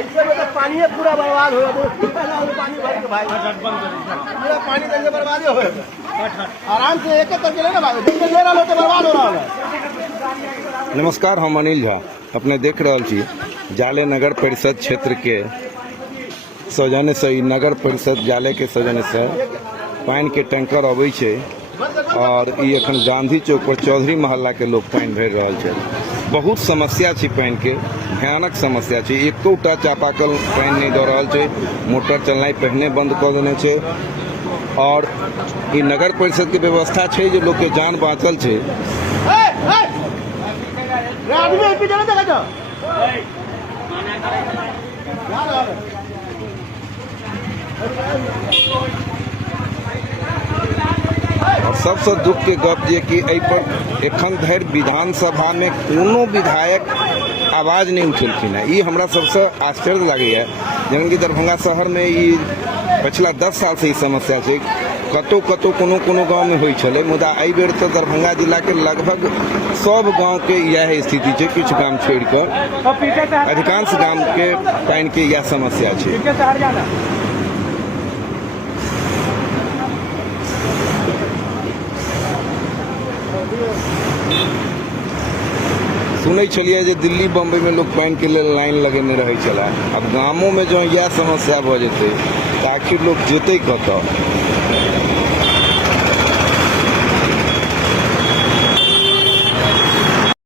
ऐसे में तो पानी पूरा बर्बाद हो गया। पानी भर के भाई पूरा पानी देंगे बर्बाद हो गया। आराम से एक करके लेना भाई, जिसमें ले रहा तो बर्बाद हो रहा होगा। नमस्कार, हम अनिल झा अपने देख रहा छी जाले नगर परिषद क्षेत्र के सौजन्य से नगर परिषद जाले के सौजन्य से पानी के टैंकर अबै छे और ई अखन गांधी चौक पर चौधरी मोहल्ला के लोग पानी भर रहा है। बहुत समस्या छी, पानी के भयानक समस्या छी। एकोटा चापाकल पानी नहीं दे रहा है, मोटर चलनाई पहले बंद कर देने छे और ई नगर परिषद के व्यवस्था है जो लोग के जान बाँचल छे। और सबसे दुख के गप जे कि एहि पर एखन धरि विधानसभा में कोनो विधायक आवाज नहीं उठेलखिन है। ये हमरा सबसे आश्चर्य लगैए, जखन कि दरभंगा शहर में ई पिछला 10 साल से ई समस्या है। कतौ कतौ कोनो कोनो गाँव में होइ छलै, मुदा एहि बेर तो दरभंगा जिला के लगभग सब गाँव के यह स्थिति है। कुछ गाँव छोड़ कर अधिकांश गाँव के पानी के यह समस्या है। सुनै छलिए जे दिल्ली बम्बई में लोग पानी के लिए लाइन लगेने रहे चला। अब गाँवों में जो यह समस्या भ जेतै तो आखिर लोग जेतै कतऽ।